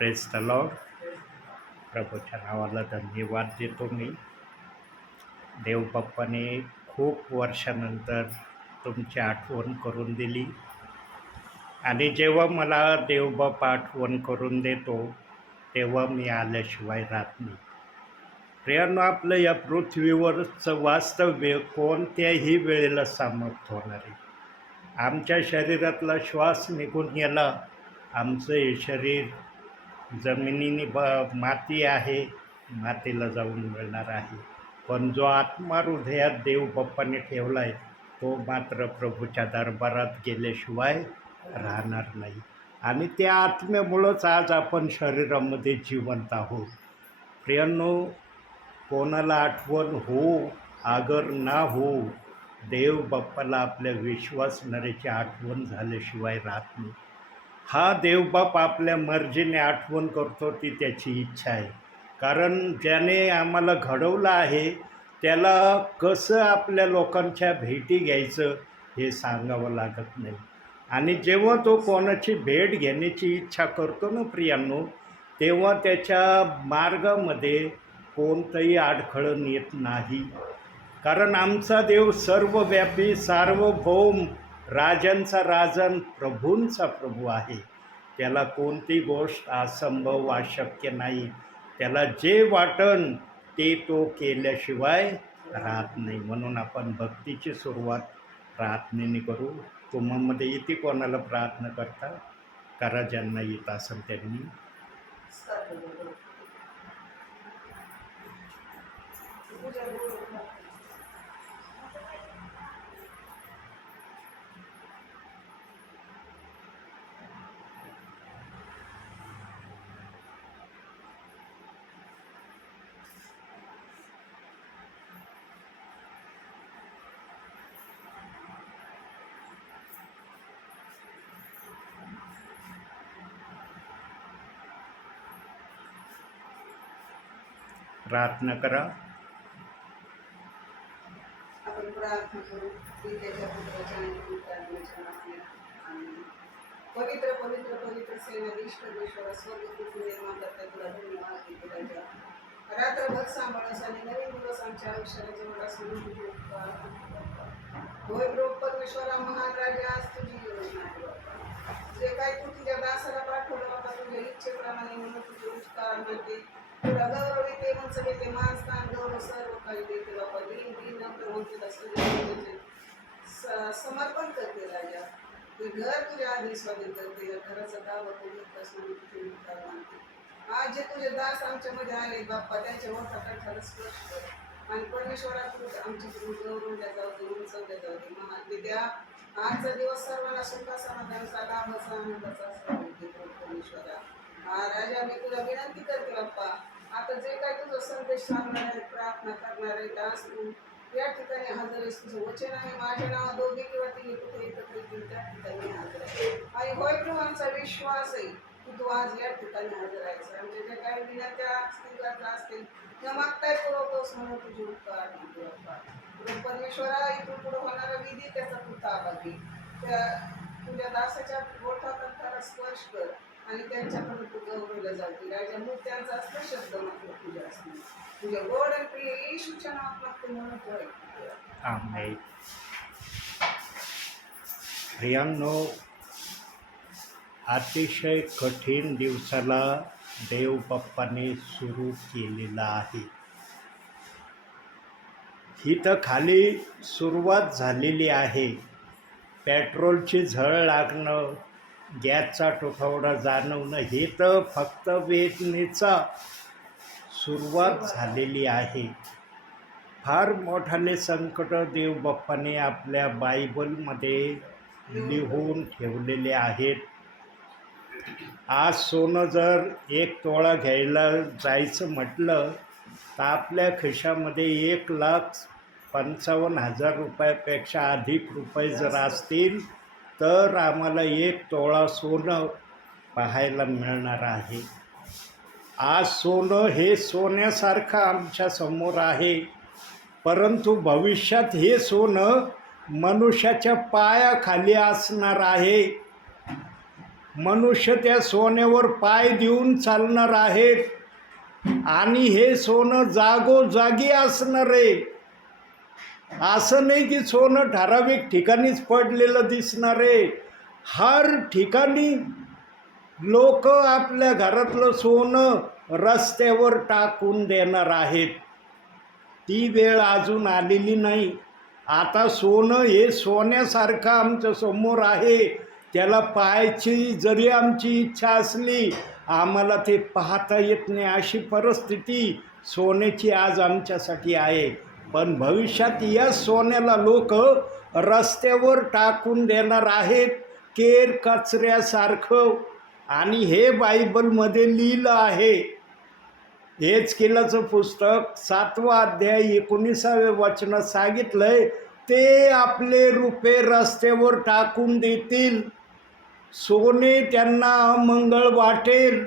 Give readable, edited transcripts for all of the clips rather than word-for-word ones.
Praise the Lord. प्रभूच्या नावाला धन्यवाद देतो मी. देवबाप्पाने खूप वर्षानंतर तुमची आठवण करून दिली आणि जेव्हा मला देवबाप्पा आठवण करून देतो तेव्हा मी आल्याशिवाय राहत नाही. प्रियांनो, आपलं या पृथ्वीवरचं वास्तव्य कोणत्याही वेळेला समाप्त होणार आहे. आमच्या शरीरातला श्वास निघून गेला, आमचं हे शरीर जमिनीने माती आहे, मातीला जाऊन मिळणार आहे. पण जो आत्मा हृदयात देवबाप्पाने ठेवला आहे तो मात्र प्रभूच्या दरबारात गेल्याशिवाय राहणार नाही. आणि त्या आत्म्यामुळंच आज आपण शरीरामध्ये जिवंत आहोत. प्रियांनो, कोणाला आठवण हो अगर ना हो, देवबाप्पाला आपल्या विश्वासणाऱ्याची आठवण झाल्याशिवाय राहत नाही. हा देवबाप आपल्या मर्जीने आठवण करतो ती त्याची इच्छा आहे. कारण ज्याने आम्हाला घडवलं आहे त्याला कसं आपल्या लोकांच्या भेटी घ्यायचं हे सांगावं लागत नाही. आणि जेव्हा तो कोणाची भेट घेण्याची इच्छा करतो ना प्रियांनो, तेव्हा त्याच्या मार्गामध्ये कोणतंही अडखळण येत नाही. कारण आमचा देव सर्वव्यापी, सार्वभौम, राजांचा राजन, प्रभूंचा प्रभू आहे. त्याला कोणती गोष्ट असंभव, अशक्य नाही. त्याला जे वाटन ते तो केल्याशिवाय राहत नाही. म्हणून आपण भक्तीची सुरुवात प्रार्थनेने करू. तुम्हामध्ये इथे कोणाला प्रार्थना करता करा, ज्यांना येत असेल त्यांनी. प्रार्थना करा. आपण प्रार्थना करू की त्याच्या पुत्राच्या आणि पुत्राच्या नावाने आमेन. पवित्र पवित्र पवित्र सेनाधीश परमेश्वर, स्वर्गपूर्ण निर्माण करता तुला धन्यवाद देतो राजा. रात्रभर सांभाळस आणि नवीन दिवस आमच्या आयुष्याला जेवढा सोडून होय प्रभू परमेश्वरा, महान राजा, आज तुझी योजना आहे बाप्पा. जे काही तू तुझ्या दासाला पाठवलं बाबा, तुझ्या इच्छेप्रमाणे म्हणून तुझे उपकार मानते, तुला गौरव येते, उंच येते, मान स्थान गौरव सर्व काही देते बाबा. दिन दिन नम्र म्हणते समर्पण करते राजा. ते घर तुझ्या आधी स्वाधीन करते, घराचा दावा तुझ्या तुझे उपकार मानते. आज जे तुझे दास आमच्यामध्ये आले बाप्पा, त्यांच्या मोठा कंठाला स्पर्श कर आणि परमेश्वरा तू आमच्याकडून गौरवल्या जाऊ दे, उंचवल्या जाऊ दे. महान विद्या आजचा दिवस सर्वांना सुखा समाधानाचा, लाभाचा, आनंदाचा असतो परमेश्वरा. हा राजा, मी तुला विनंती करते बाप्पा, आता जे काय तुझं संदेश सांगणार आहे, प्रार्थना करणार आहे, दास तू या ठिकाणी हजर आहेस. तुझं वचन आहे, माझ्या नाव दोघे किंवा तिघे कुठे एकत्र येतील त्या ठिकाणी हजर आहे. आणि होय प्रभू, आमचा विश्वास आहे की तू आज या ठिकाणी हजर आहेस. आमच्या ज्या काही विनंत्या असतील, असतील त्या मागताय पुरवतोस म्हणून तुझे उपकार मानतो बाप्पा. परमेश्वरा, इथून पुढे होणारा विधी त्याचा तू ताबा घे. त्या तुझ्या दासाच्या मोठा कंठाला स्पर्श कर आणि त्यांच्याकडून तू गौरवलं जाते राजा. मूर्त्यांचा असतं शब्द मात्र तुझ्या असणे, तुझ्या गोड आणि प्रिय येशूच्या नावात मागते म्हणून होय. आमेन. प्रियांनो, अतिशय कठीण दिवसाला देवबाप्पाने सुरू केलेला आहे. ही तर खाली सुरुवात झालेली आहे. पेट्रोलची झळ लागणं, गॅसचा तुटवडा जाणवणं हे तर फक्त वेदनेचा सुरुवात झालेली आहे. फार मोठाले संकट देवबाप्पाने आपल्या बायबलमध्ये लिहून ठेवलेले आहेत. आज सोनं जर 1 तोळा घ्यायला जायचं म्हटलं तर आपल्या खिशामध्ये 1,55,000 रुपयापेक्षा अधिक रुपये जर असतील तर आम्हाला 1 तोळा सोनं पाहायला मिळणार आहे. आज सोनं हे सोन्यासारखं आमच्या समोर आहे, परंतु भविष्यात हे सोनं मनुष्याच्या पायाखाली असणार आहे. मनुष्य त्या सोन्यावर पाय देऊन चालणार आहेत आणि हे सोनं जागोजागी असणार आहे. असं नाही की सोनं ठराविक ठिकाणीच पडलेलं दिसणार आहे. हर ठिकाणी लोक आपल्या घरातलं सोनं रस्त्यावर टाकून देणार आहेत. ती वेळ अजून आलेली नाही. आता सोनं हे सोन्यासारखं आमच्या समोर आहे. त्याला पाहायची जरी आमची इच्छा असली आम्हाला ते पाहता येत नाही. अशी परिस्थिती सोन्याची आज आमच्यासाठी आहे. पण भविष्यात या सोन्याला लोक रस्त्यावर टाकून देणार आहेत केर कचऱ्यासारखं. आणि हे बायबलमध्ये लिहिलं आहे. एहेजकेलाचं पुस्तक 7वा अध्याय 19व्या वचनात सांगितलंय, ते आपले रुपे रस्त्यावर टाकून देतील. सोने त्यांना अमंगळ वाटेल.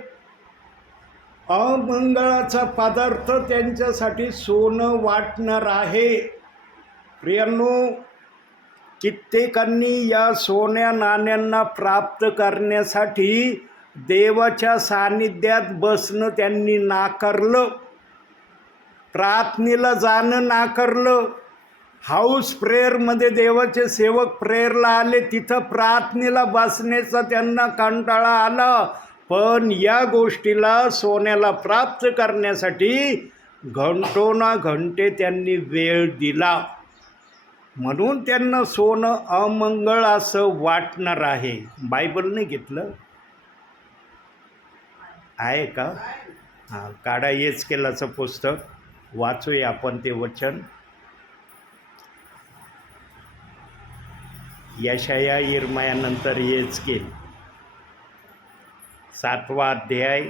अमंगळाचा पदार्थ त्यांच्यासाठी सोनं वाटणार आहे. प्रियांनो, कित्येकांनी या सोन्या नाण्यांना प्राप्त करण्यासाठी देवाच्या सानिध्यात बसणं त्यांनी नाकारलं. प्रार्थनेला जाणं नाकारलं. हाऊस प्रेयरमध्ये देवाचे सेवक प्रेयरला आले, तिथं प्रार्थनेला बसण्याचा त्यांना कंटाळा आला. पण या गोष्टीला सोन्याला प्राप्त करण्यासाठी घंटोना घंटे त्यांनी वेळ दिला. म्हणून त्यांना सोनं अमंगळ असं वाटणार आहे. बायबलने घेतलं आहे का? हां, काढा एहेजकेलाचं पुस्तक, वाचूया आपण ते वचन. यशाया यिर्मयानंतर एहेजकेल, 7वा अध्याय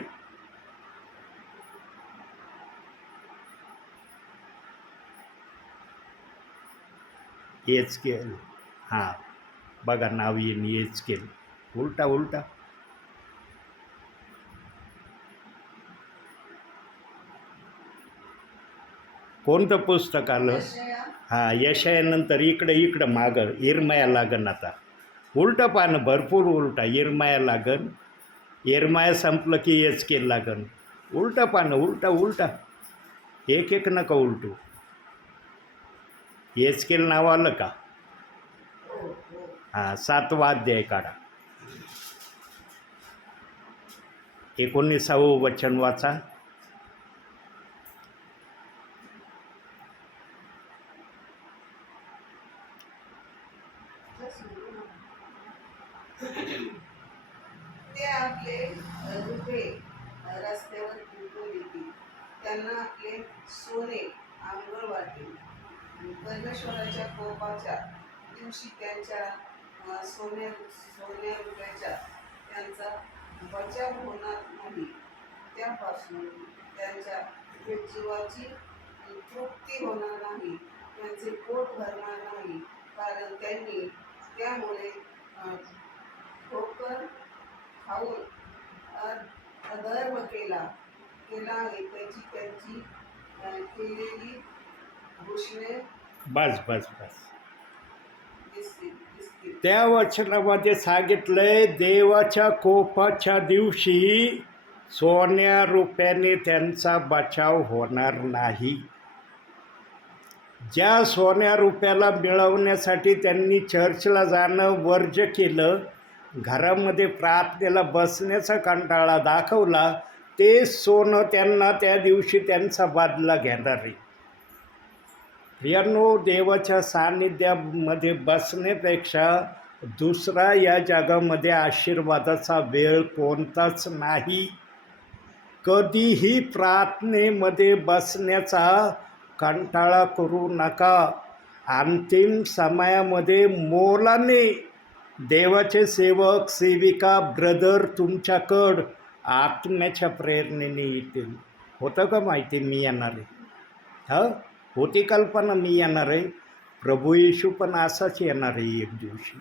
'एहेजकेल'. हां, बघा नाव येईन 'एहेजकेल'. उलटा कोणतं पुस्तक आलं? हां, यशायानंतर इकडं मागं यिर्मया लागन. आता उलटं पानं, भरपूर उलटा. यिर्मया लागन, यिर्मया संपलं की एहेजकेल लागन. उलटं पानं, उलटा. एक नका उलटू. एहेजकेल नाव आलं का? हां, 7वा अध्याय काढा. 19वं वचन वाचा. ते आपले रुपे रस्त्यावर फेकून देतील. त्यांना आपले सोने आंघोळ वाटेल. परमेश्वराच्या कोपाच्या दिवशी त्यांच्या सोन्या रुपयाच्या त्यांचा बचाव होणार नाही. त्यापासून त्यांच्या जीवाची तृप्ती होणार नाही. त्यांचे पोट भरणार नाही. कारण त्यांनी त्यामुळे ठोकर खाऊन अधर्म केला आहे. त्यांची केलेली घोषणे बस दिसतील. त्या वचनामध्ये सांगितलंय, देवाच्या कोपाच्या दिवशी सोन्या रुपयाने त्यांचा बचाव होणार नाही. ज्या सोन्या रुपयाला मिळवण्यासाठी त्यांनी चर्चला जाणं वर्ज्य केलं, घरामध्ये प्रार्थनेला बसण्याचा कंटाळा दाखवला, ते सोनं त्यांना त्या दिवशी त्यांचा बदला घेणार आहे. प्रियांनो, देवाच्या सान्निध्यामध्ये बसण्यापेक्षा दुसरा या जगामध्ये आशीर्वादाचा वेळ कोणताच नाही. कधीही प्रार्थनेमध्ये बसण्याचा कंटाळा करू नका. अंतिम समयामध्ये मोलाने देवाचे सेवक सेविका ब्रदर तुमच्याकडं आत्म्याच्या प्रेरणेने येतील. होतं का माहिती मी येणार आहे? होती कल्पना मी येणार आहे. प्रभू येशू पण असाच येणार आहे एक दिवशी.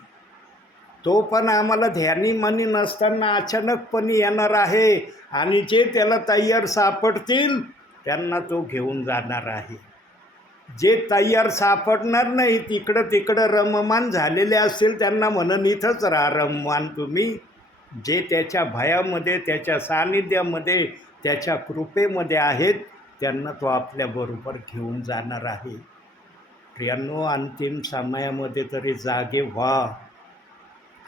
तो पण आम्हाला ध्यानी मनी नसताना अचानकपणे येणार आहे. आणि जे त्याला तयार सापडतील त्यांना तो घेऊन जाणार आहे. जे तयार सापडणार नाही, तिकडं रममान झालेले असतील, त्यांना म्हणून इथंच राहा रममान तुम्ही. जे त्याच्या भयामध्ये, त्याच्या सानिध्यामध्ये, त्याच्या कृपेमध्ये आहेत, त्यांना तो आपल्याबरोबर घेऊन जाणार आहे. प्रियांनो, अंतिम समयामध्ये तरी जागे व्हा.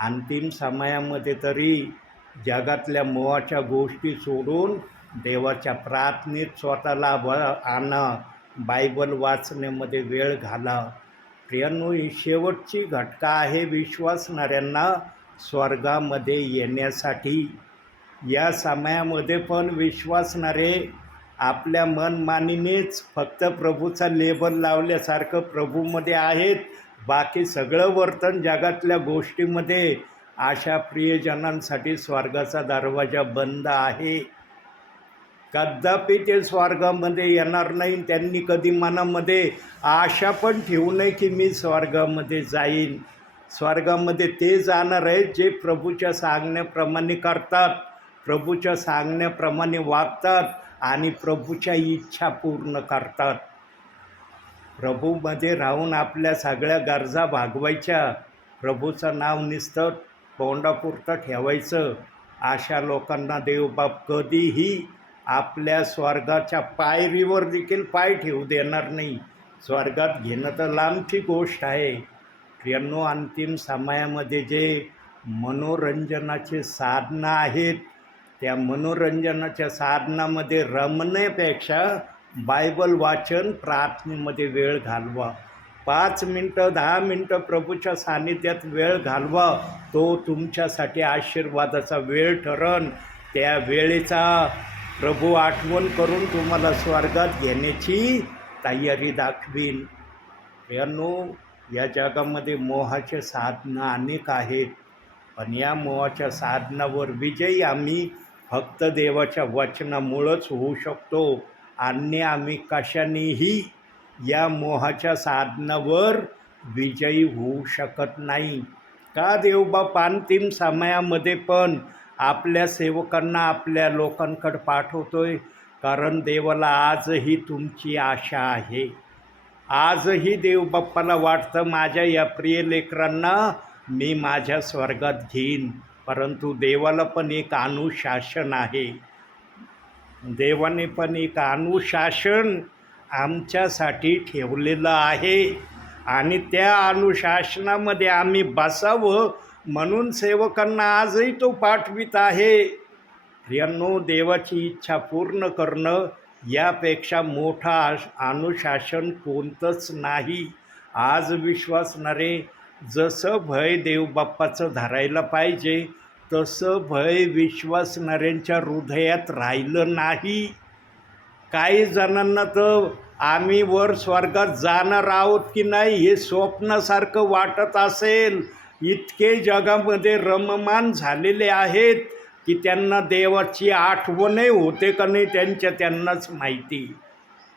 अंतिम समयामध्ये तरी जगातल्या मोहाच्या गोष्टी सोडून देवाच्या प्रार्थनेत स्वतःला आणा. बायबल वाचण्यामध्ये वेळ घाला. प्रियांनो, ही शेवटची घटका आहे विश्वासणाऱ्यांना स्वर्गामध्ये येण्यासाठी. या समयामध्ये पण विश्वासणारे आपल्या मनमानीनेच फक्त प्रभूचा लेबल लावल्यासारखं प्रभूमध्ये आहेत, बाकी सगळं वर्तन जगातल्या गोष्टीमध्ये, अशा प्रियजनांसाठी स्वर्गाचा दरवाजा बंद आहे. कदापि ते स्वर्गामध्ये येणार नाही. त्यांनी कधी मनामध्ये आशा पण ठेवू नये की मी स्वर्गामध्ये जाईन. स्वर्गामध्ये ते जाणार आहेत जे प्रभूच्या सांगण्याप्रमाणे करतात, प्रभूच्या सांगण्याप्रमाणे वागतात आणि प्रभूच्या इच्छा पूर्ण करतात. प्रभूमध्ये राहून आपल्या सगळ्या गरजा भागवायच्या, प्रभूचं नाव नुसतं तोंडापुरतं ठेवायचं, अशा लोकांना देवबाप कधीही आपल्या स्वर्गाच्या पायरीवर देखील पाय ठेवू देणार नाही. स्वर्गात घेणं तर लांबची गोष्ट आहे. प्रियांनो, अंतिम समयामध्ये जे मनोरंजनाचे साधनं आहेत, त्या मनोरंजनाच्या साधनामध्ये रमण्यापेक्षा बायबल वाचन, प्रार्थनेमध्ये वेळ घालवा. 5 मिनटं 10 मिनटं प्रभूच्या सानिध्यात वेळ घालवा. तो तुमच्यासाठी आशीर्वादाचा वेळ ठरण. त्या वेळेचा प्रभू आठवण करून तुम्हाला स्वर्गात घेण्याची तयारी दाखवीन. प्रियांनो, या जगामध्ये मोहाचे साधनं अनेक आहेत, पण या मोहाच्या साधनावर विजयी आम्ही फक्त देवाच्या वचनामुळंच होऊ शकतो. अन्य आम्ही कशानेही या मोहाच्या साधनावर विजयी होऊ शकत नाही. का देवबाप अंतिम समयामध्ये पण आपल्या सेवकांना आपल्या लोकांकडे पाठवतोय? कारण देवाला आजही तुमची आशा आहे. आजही देवबाप्पाला वाटतं माझ्या या प्रिय लेकरांना मी माझ्या स्वर्गात घेईन. परंतु देवाला पण एक अनुशासन आहे. देवाने पण एक अनुशासन आमच्यासाठी ठेवलेलं आहे आणि त्या अनुशासनामध्ये आम्ही बसावं म्हणून सेवकांना आजही तो पाठवित आहे. प्रियांनो, देवाची इच्छा पूर्ण करणं यापेक्षा मोठा अनुशासन कोणतंच नाही. आज विश्वासणारे जसं भय देवबाप्पाचं धरायला पाहिजे तसं भय विश्वासणाऱ्यांच्या हृदयात राहिलं नाही. काही जणांना तर आम्ही वर स्वर्गात जाणार आहोत की नाही हे स्वप्नासारखं वाटत असेल. इतके जगामध्ये रममान झालेले आहेत की त्यांना देवाची आठवणही होते का नाही त्यांनाच माहिती.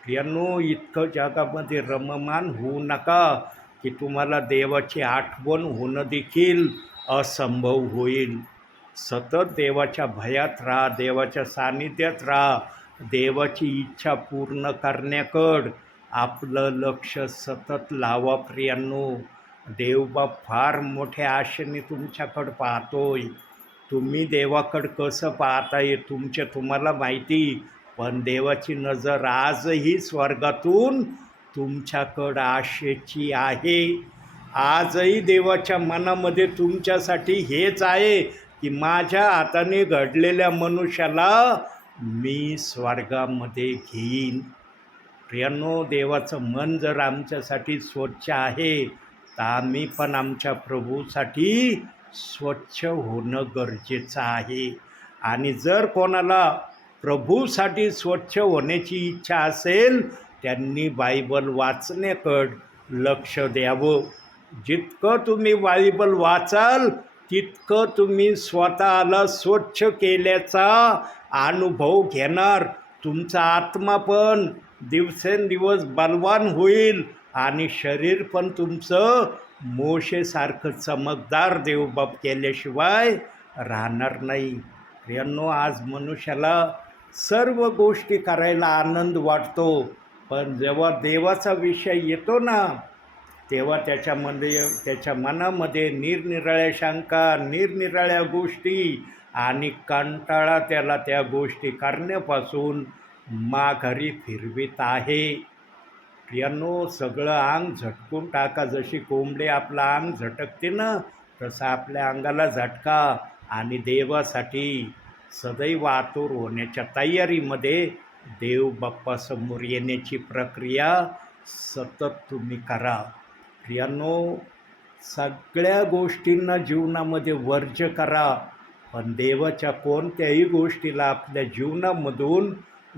प्रियांनो, इतकं जगामध्ये रममान होऊ नका की तुम्हाला देवाची आठवण होणं देखील असंभव होईल. सतत देवाच्या भयात राहा, देवाच्या सानिध्यात राहा. देवाची इच्छा पूर्ण करण्याकडं आपलं लक्ष सतत लावा. प्रियांनो, देवबाप फार मोठ्या आशेने तुमच्याकडं पाहतोय. तुम्ही देवाकडं कसं पाहताय तुम्हाला माहिती, पण देवाची नजर आजही स्वर्गातून तुमच्याकडं आशेची आहे. आजही देवाच्या मनामध्ये तुमच्यासाठी हेच आहे की माझ्या हाताने घडलेल्या मनुष्याला मी स्वर्गामध्ये घेईन. प्रियांनो, देवाचं मन जर आमच्यासाठी स्वच्छ आहे तर आम्ही पण आमच्या प्रभूसाठी स्वच्छ होणं गरजेचं आहे. आणि जर कोणाला प्रभूसाठी स्वच्छ होण्याची इच्छा असेल त्यांनी बायबल वाचण्याकडं लक्ष द्यावं. जितकं तुम्ही बायबल वाचाल तितकं तुम्ही स्वतःला स्वच्छ केल्याचा अनुभव घेणार. तुमचा आत्मा पण दिवसेंदिवस बलवान होईल आणि शरीर पण तुमचं मोशेसारखं चमकदार देवबाप केल्याशिवाय राहणार नाही. प्रियांनो, आज मनुष्याला सर्व गोष्टी करायला आनंद वाटतो, पण जेव्हा देवाचा विषय येतो ना तेव्हा त्याच्या मनामध्ये निरनिराळ्या शंका, निरनिराळ्या गोष्टी आणि कंटाळा त्याला त्या गोष्टी करण्यापासून माघारी फिरवित आहे. प्रियांनो, सगळं अंग झटकून टाका. जशी कोंबडी आपलं अंग झटकते ना, तसं आपल्या अंगाला झटका आणि देवासाठी सदैव आतुर होण्याच्या तयारीमध्ये देव बाप्पासमोर येण्याची प्रक्रिया सतत तुम्ही करा. प्रियांनो, सगळ्या गोष्टींना जीवनामध्ये वर्ज करा, पण देवाच्या कोणत्याही गोष्टीला आपल्या जीवनामधून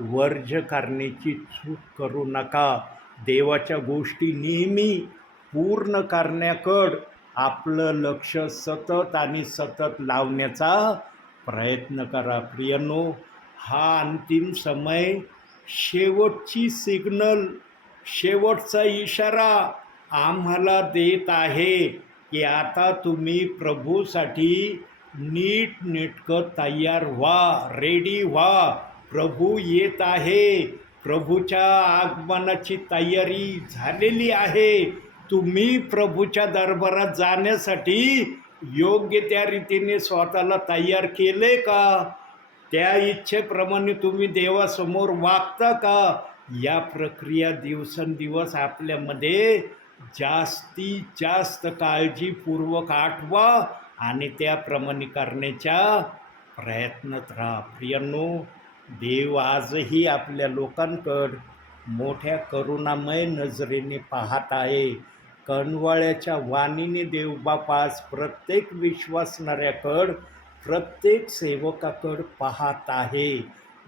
वर्ज करण्याची चूक करू नका. देवाच्या गोष्टी नेहमी पूर्ण करण्याकडं आपलं लक्ष सतत आणि सतत लावण्याचा प्रयत्न करा. प्रियांनो, हा अंतिम समय शेवटची सिग्नल, शेवटचा इशारा आम्हाला देत आहे की आता तुम्ही प्रभूसाठी नीटनेटकं तयार व्हा, रेडी व्हा. प्रभू येत आहे. प्रभूच्या आगमनाची तयारी झालेली आहे. तुम्ही प्रभूच्या दरबारात जाण्यासाठी योग्य त्या रीतीने स्वतःला तयार केले का? त्या इच्छेप्रमाणे तुम्ही देवासमोर वागता का? या प्रक्रिया दिवसेंदिवस आपल्यामध्ये जास्तीत जास्त काळजीपूर्वक आठवा आणि त्याप्रमाणे करण्याच्या प्रयत्नात राहा. प्रियांनो, देव आजही आपल्या लोकांकडं मोठ्या करुणामय नजरेने पाहत आहे. कनवाळ्याच्या वाणीने देवबाप आज प्रत्येक विश्वासणाऱ्याकडं, प्रत्येक सेवकाकडं पाहत आहे.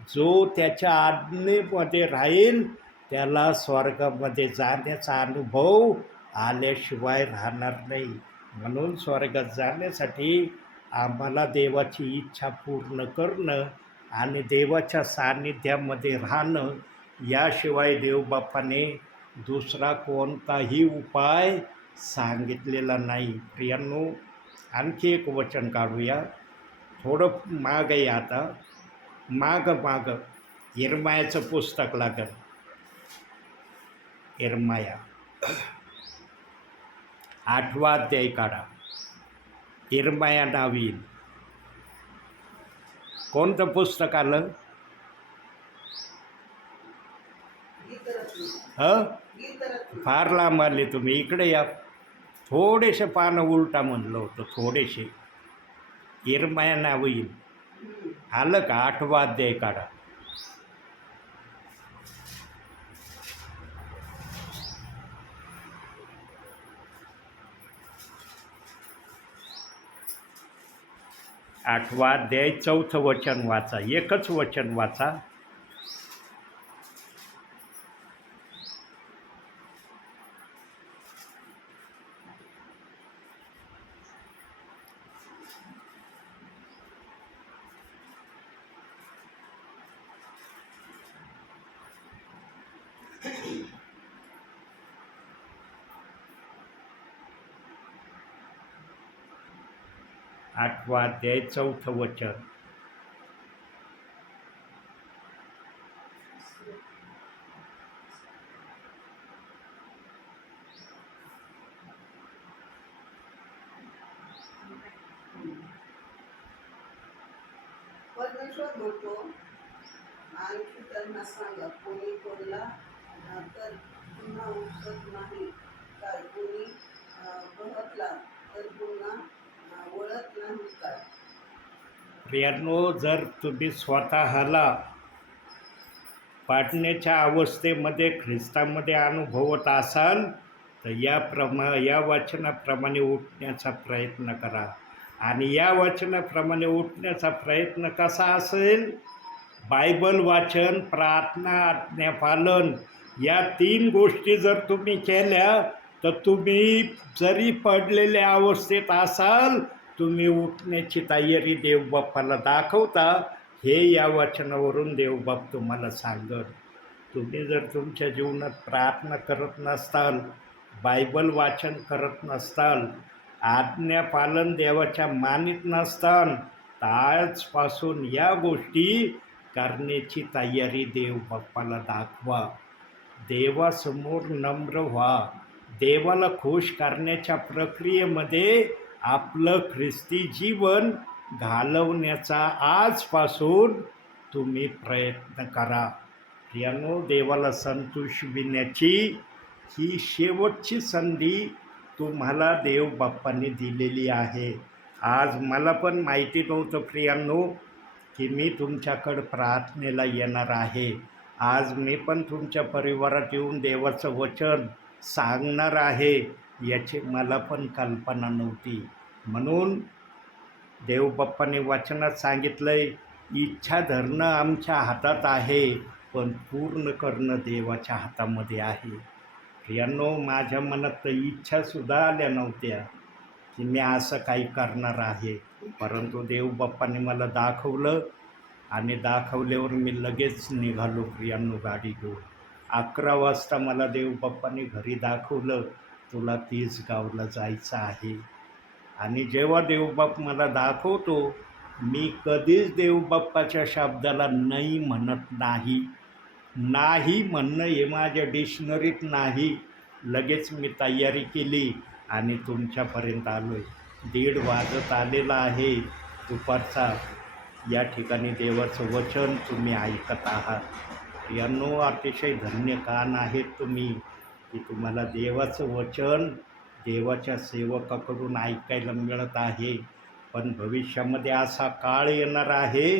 जो त्याच्या आज्ञेमध्ये राहील त्याला स्वर्गामध्ये जाण्याचा अनुभव आल्याशिवाय राहणार नाही. म्हणून स्वर्गात जाण्यासाठी आम्हाला देवाची इच्छा पूर्ण करणं आणि देवाच्या सान्निध्यामध्ये राहणं याशिवाय देवबापाने दुसरा कोणताही उपाय सांगितलेला नाही. प्रियांनो, आणखी एक वचन काढूया. थोडं माग आहे आता, माग इरमायाचं पुस्तक लागेल. इरमाया 8वा अध्याय काढा. इरमाया नाव येईल. कोणतं पुस्तक आलं? फार लांब आले तुम्ही. इकडे या. थोडेसे पानं उलटा म्हणलं होतं, थोडेसे. इरमाया नाव येईल. आलं का? 8वा अध्याय काढा. आठवा अध्याय 4थं वचन वाचा. एकच वचन वाचा. आठवा अध्याय 4थं वचन. परमेश्वर म्हणतो, आणखी त्यांना सांगा, कोणी पडला तर पुन्हा उठत नाही काय? कोणी बहरला तर पुन्हा वळत नाही काय? प्रियांनो, जर तुम्ही स्वतःला पाडण्याच्या अवस्थेमध्ये ख्रिस्तामध्ये अनुभवत असाल तर या वचनाप्रमाणे उठण्याचा प्रयत्न करा. आणि या वचनाप्रमाणे उठण्याचा प्रयत्न कसा असेल? बायबल वाचन, प्रार्थना, आज्ञापालन या 3 गोष्टी जर तुम्ही केल्या तर तुम्ही जरी पडलेल्या अवस्थेत असाल, तुम्ही उठण्याची तयारी देवबाप्पाला दाखवता. हे या वचनावरून देवबाप तुम्हाला सांगत. तुम्ही जर तुमच्या जीवनात प्रार्थना करत नसताल, बायबल वाचन करत नसताल, आज्ञापालन देवाच्या मानित नसताल, तर आजपासून या गोष्टी करण्याची तयारी देवबाप्पाला दाखवा. देवासमोर नम्र व्हा. देवाला खुश करण्याच्या प्रक्रियेमध्ये आपलं ख्रिस्ती जीवन घालवण्याचा आजपासून तुम्ही प्रयत्न करा. प्रियांनो, देवाला संतुष्टविण्याची ही शेवटची संधी तुम्हाला देव बाप्पांनी दिलेली आहे. आज मला पण माहिती नव्हतं प्रियांनो की मी तुमच्याकडं प्रार्थनेला येणार आहे. आज मी पण तुमच्या परिवारात येऊन देवाचं वचन सांगणार आहे, याची मला पण कल्पना नव्हती. म्हणून देवबाप्पाने वचनात सांगितलंय, इच्छा धरणं आमच्या हातात आहे, पण पूर्ण करणं देवाच्या हातामध्ये आहे. प्रियांनो, माझ्या मनात तर इच्छासुद्धा आल्या नव्हत्या की मी असं काही करणार आहे, परंतु देवबाप्पाने मला दाखवलं आणि दाखवल्यावर मी लगेच निघालो प्रियांनो गाडी घेऊन. 11 वाजता मला देवबाप्पाने घरी दाखवलं, तुला गावला जायचं आहे. आणि जेव्हा देवबाप मला दाखवतो, मी कधीच देवबाप्पाच्या शब्दाला नाही म्हणत नाही. नाही म्हणणं हे माझ्या डिक्शनरीत नाही. लगेच मी तयारी केली आणि तुमच्यापर्यंत आलो आहे. 1:30 वाजत आलेला आहे दुपारचा. या ठिकाणी देवाचं वचन तुम्ही ऐकत आहात. यांनो, अतिशय धन्य कान आहेत तुम्ही की तुम्हाला देवाचं वचन देवाच्या सेवकाकडून ऐकायला मिळत आहे. पण भविष्यामध्ये असा काळ येणार आहे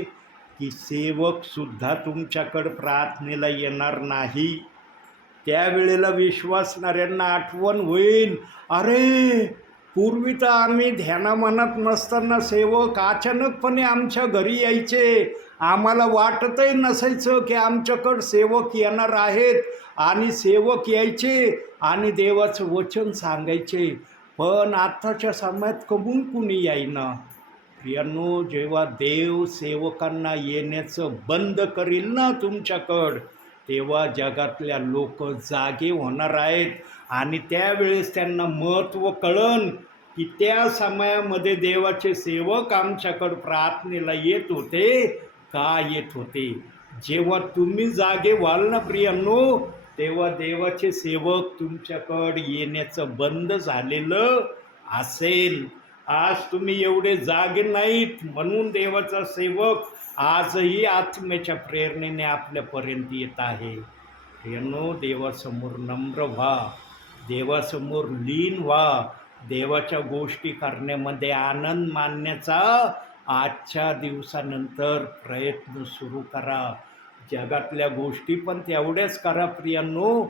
की सेवकसुद्धा तुमच्याकडं प्रार्थनेला येणार नाही. त्यावेळेला विश्वासणाऱ्यांना आठवण होईल, अरे पूर्वी तर आम्ही ध्यानामनात नसताना सेवक अचानकपणे आमच्या घरी यायचे. आम्हाला वाटतही नसायचं की आमच्याकडं सेवक येणार आहेत, आणि सेवक यायचे आणि देवाचं वचन सांगायचे. पण आत्ताच्या समयात कमून कुणी येईना. प्रियांनो, जेव्हा देव सेवकांना येण्याचं बंद करील ना तुमच्याकडं, तेव्हा जगातल्या लोक जागे होणार आहेत आणि त्यावेळेस त्यांना महत्त्व कळन की त्या समयामध्ये देवाचे सेवक आमच्याकडं प्रार्थनेला येत होते, का येत होते. जेव्हा तुम्ही जागे व्हाल ना प्रियांनो, तेव्हा देवाचे सेवक तुमच्याकडं येण्याचं बंद झालेलं असेल. आज तुम्ही एवढे जागे नाहीत, म्हणून देवाचा सेवक आजही आत्म्याच्या प्रेरणेने आपल्यापर्यंत येत आहे. प्रियांनो, देवासमोर नम्र व्हा, देवासमोर लीन व्हा, देवाच्या गोष्टी करण्यामध्ये आनंद मानण्याचा आजच्या दिवसानंतर प्रयत्न सुरू करा. जगातल्या गोष्टी पण तेवढ्याच करा प्रियांनो,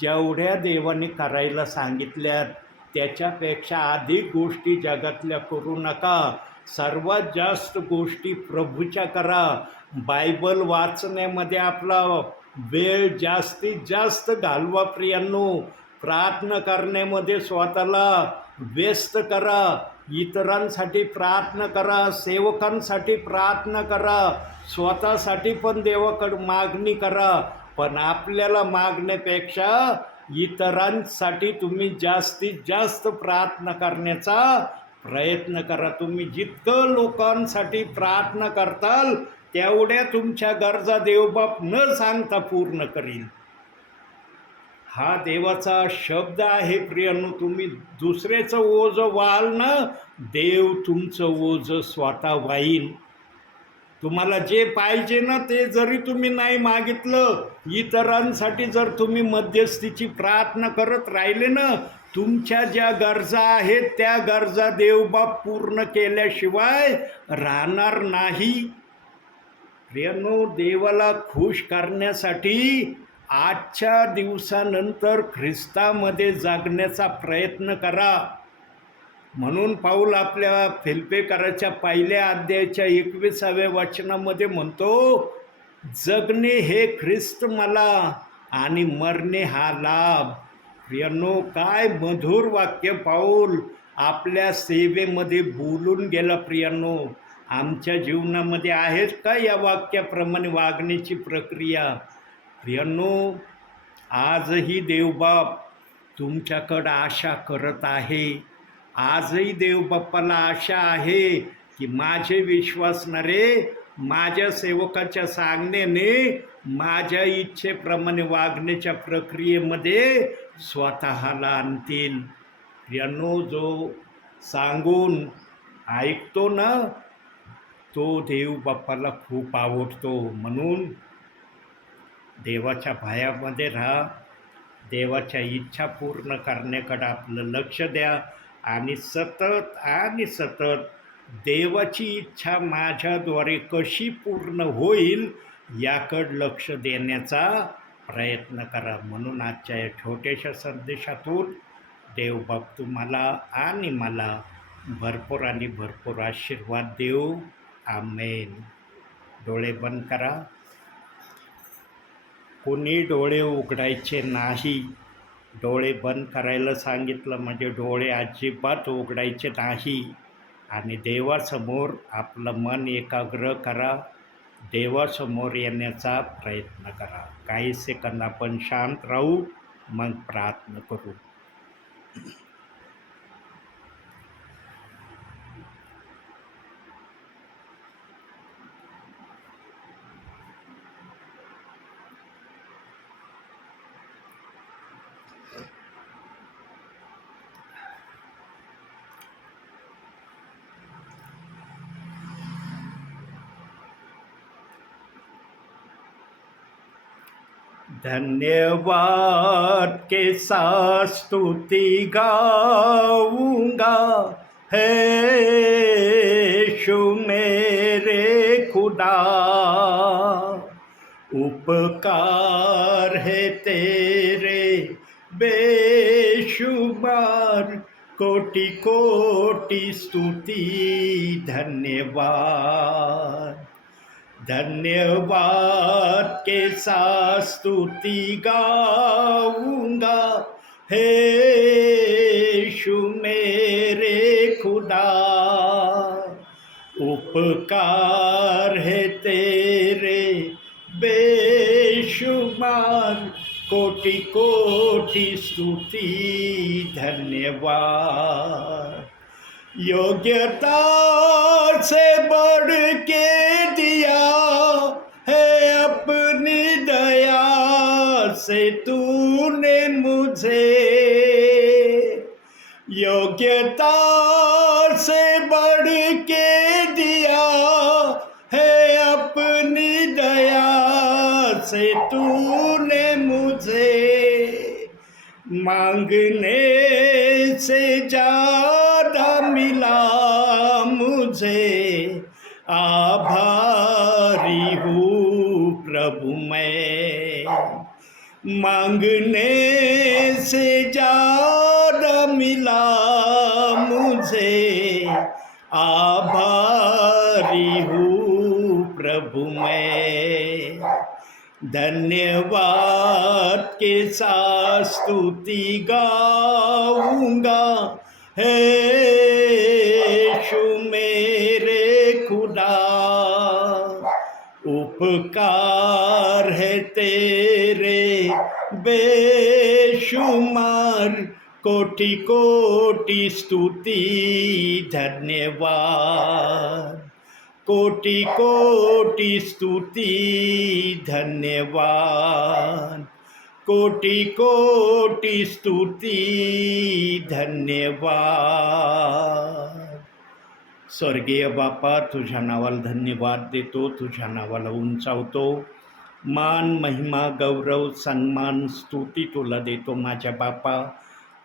जेवढ्या देवाने करायला सांगितल्यात. त्याच्यापेक्षा अधिक गोष्टी जगातल्या करू नका. सर्वात जास्त गोष्टी प्रभूच्या करा. बायबल वाचण्यामध्ये आपला वेळ जास्तीत जास्त घालवा प्रियांनो. प्रार्थना करण्यामध्ये स्वतःला व्यस्त करा. इतरांसाठी प्रार्थना करा, सेवकांसाठी प्रार्थना करा, स्वतःसाठी पण देवाकडं मागणी करा. पण आपल्याला मागण्यापेक्षा इतरांसाठी तुम्ही जास्तीत जास्त प्रार्थना करण्याचा प्रयत्न करा. तुम्ही जितकं लोकांसाठी प्रार्थना करताल, तेवढ्या तुमच्या गरजा देवबाप न सांगता पूर्ण करील. हा देवाचा शब्द आहे प्रियांनो. तुम्ही दुसऱ्याचं ओझं व्हाल ना, देव तुमचं ओझं स्वतः वाहील. तुम्हाला जे पाहिजे ना, ते जरी तुम्ही नाही मागितलं, इतरांसाठी जर तुम्ही मध्यस्थीची प्रार्थना करत राहिले ना, तुमच्या ज्या गरजा आहेत त्या गरजा देवबाप पूर्ण केल्याशिवाय राहणार नाही. प्रियांनो, देवाला खुश करण्यासाठी आजच्या दिवसानंतर ख्रिस्तामध्ये जगण्याचा प्रयत्न करा. म्हणून पाऊल आपल्या फिलिप्पियराच्या 1 अध्यायाच्या 21व्या वचनामध्ये म्हणतो, जगणे हे ख्रिस्त मला आणि मरणे हा लाभ. प्रियांनो, काय मधुर वाक्य पाऊल आपल्या सेवेमध्ये बोलून गेला. प्रियांनो, आमच्या जीवनामध्ये आहेच का या वाक्याप्रमाणे वागण्याची प्रक्रिया. प्रियांनो, आजही देवबाप तुमच्याकडं आशा करत आहे. आजही देवबाप्पाला आशा आहे की माझे विश्वासणारे माझ्या सेवकाच्या सांगण्याने माझ्या इच्छेप्रमाणे वागण्याच्या प्रक्रियेमध्ये स्वतःला आणतील. प्रियांनो, जो सांगून ऐकतो ना, तो देव बाप्पाला खूप आवडतो. म्हणून देवाच्या भयामध्ये राहा, देवाच्या इच्छा पूर्ण करण्याकडं आपलं लक्ष द्या आणि सतत देवाची इच्छा माझ्याद्वारे कशी पूर्ण होईल याकडं लक्ष देण्याचा प्रयत्न करा. म्हणून आजच्या या छोट्याशा संदेशातून देवबाप तुम्हाला आणि मला भरपूर आणि भरपूर आशीर्वाद देऊ. आमेन. डोळे बंद करा. कोणी डोळे उघडायचे नाही. डोळे बंद करायला सांगितलं म्हणजे डोळे अजिबात उघडायचे नाही आणि देवासमोर आपलं मन एकाग्र करा. देवासमोर येण्याचा प्रयत्न करा. काही सेकंद आपण शांत राहू, मग प्रार्थना करू. धन्यवाद के साथ स्तुति गाऊंगा है यीशु मेरे खुदा, उपकार है तेरे बेशुमार, कोटि कोटि स्तुति धन्यवाद। धन्यवाद के साथ स्तुति गाऊंगा हे यीशु मेरे खुदा, उपकार है तेरे बेशुमार, कोटि कोटि स्तुति धन्यवाद। योग्यता से बढ़ के दिया है अपनी दया से तूने मुझे, योग्यता से बढ़ के दिया है अपनी दया से तूने मुझे, मांगने से ज़्यादा मिला मुझे, आभारी हूँ प्रभु मैं, मांगने से ज़्यादा मिला मुझे, आभारी हूँ प्रभु मैं। धन्यवाद के साथ स्तुति गाऊंगा हे यीशु मेरे खुदा, उपकार है तेरे बेशुमार, कोटि कोटि स्तुति धन्यवाद, कोटि कोटि स्तुति धन्यवाद, कोटि कोटि स्तुति धन्यवाद। स्वर्गीय बापा, तुझ्या नावाला धन्यवाद देतो, तुझ्या नावाला उंचावतो, मान महिमा गौरव सन्मान स्तुती तुला देतो माझ्या बापा।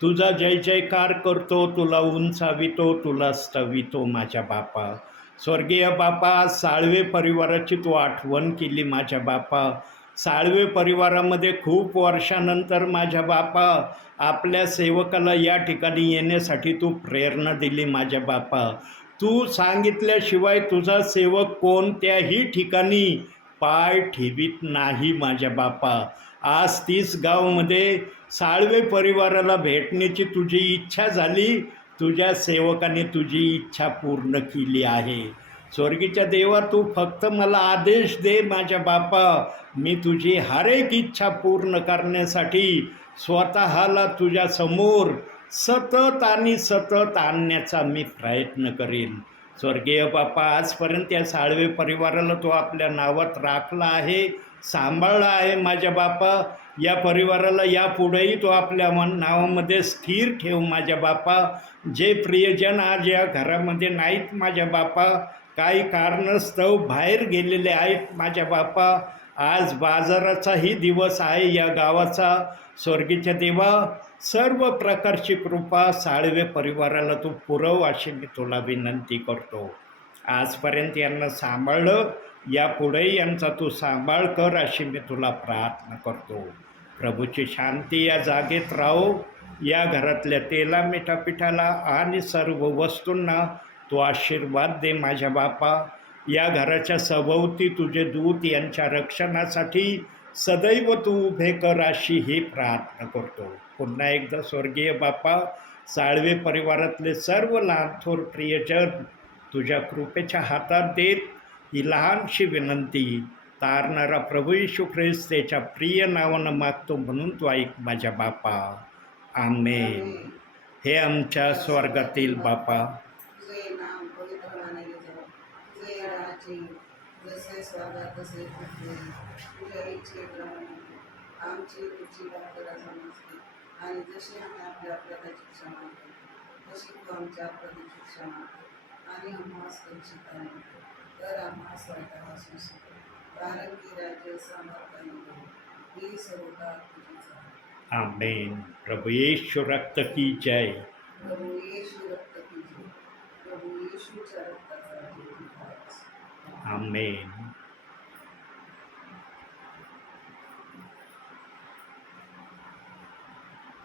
तुझा जय जयकार करतो, तुला उंचावितो, तुला स्तवितो माझ्या बापा। स्वर्गीय बापा, साळवे परिवाराची तू आठवण केली माझ्या बापा। साळवे परिवारामध्ये खूप वर्षानंतर माझ्या बापा आपल्या सेवकाला या ठिकाणी येण्यासाठी तू प्रेरणा दिली माझ्या बापा। तू सांगितल्याशिवाय तुझा सेवक कोणत्याही ठिकाणी पाय ठेवीत नाही माझ्या बापा। आज 30 गावामध्ये साळवे परिवाराला भेटण्याची तुझी इच्छा झाली, तुझ्या सेवकाने तुझी इच्छा पूर्ण केली आहे। स्वर्गीच्या देवा, तू फक्त मला आदेश दे माझ्या बापा, मी तुझी हर एक इच्छा पूर्ण करण्यासाठी स्वतःला तुझ्या समोर सतत आणि सतत आणण्याचा मी प्रयत्न करेन। स्वर्गीय बापा, आजपर्यंत या साळवे परिवाराला तो आपल्या नावात राखला आहे, सांभाळला आहे माझ्या बापा। या परिवाराला यापुढेही तो आपल्या नावामध्ये स्थिर ठेव माझ्या बापा। जे प्रियजन आज या घरामध्ये नाहीत माझ्या बापा, काही कारणास्तव बाहेर गेलेले आहेत माझ्या बापा. आज बाजाराचाही दिवस आहे या गावाचा. स्वर्गीच्या देवा, सर्व प्रकारची कृपा साळवे परिवाराला तू पुरव अशी मी तुला विनंती करतो. आजपर्यंत यांना सांभाळलं, यापुढे यांचा तू सांभाळ कर अशी मी तुला प्रार्थना करतो. प्रभूची शांती या जागेत राहो. या घरातल्या तेला मिठापिठाला आणि सर्व वस्तूंना तू आशीर्वाद दे माझ्या बापा. या घराच्या सभोवती तुझे दूत यांच्या रक्षणासाठी सदैव तू उभे कर अशी ही प्रार्थना करतो. पुन्हा एकदा स्वर्गीय बापा, साळवे परिवारातले सर्व लहान थोर प्रियजन तुझ्या कृपेच्या हातात देत ही लहानशी विनंती तारणारा प्रभू येशू ख्रिस्त त्याच्या प्रिय नावानं मागतो म्हणून तू ऐक माझ्या बापा. आमेन. हे आमच्या स्वर्गातील बापा, तुझे नाम पवित्र मानले जाओ. तुझे राज्य जसे स्वर्गात तसे पृथ्वी. तुझ्या इच्छेप्रमाणे आमची तुझी वापरा समजते आणि जशी आम्ही आपल्या अपराधाची क्षमा करतो तशी तू आमच्या अपराधाची क्षमा कर आणि आम्हास कलुषित आणू नको. तर आम्हास वाईटापासून सुटव. कारण की राज्य समर्थ आणि ही सर्वकाळ तुझीच आहे. आमेन. प्रभु येशू रक्त की जय. प्रभू येशू रक्त की जय. प्रभू येशूच्या रक्ताचा जय. आमेन.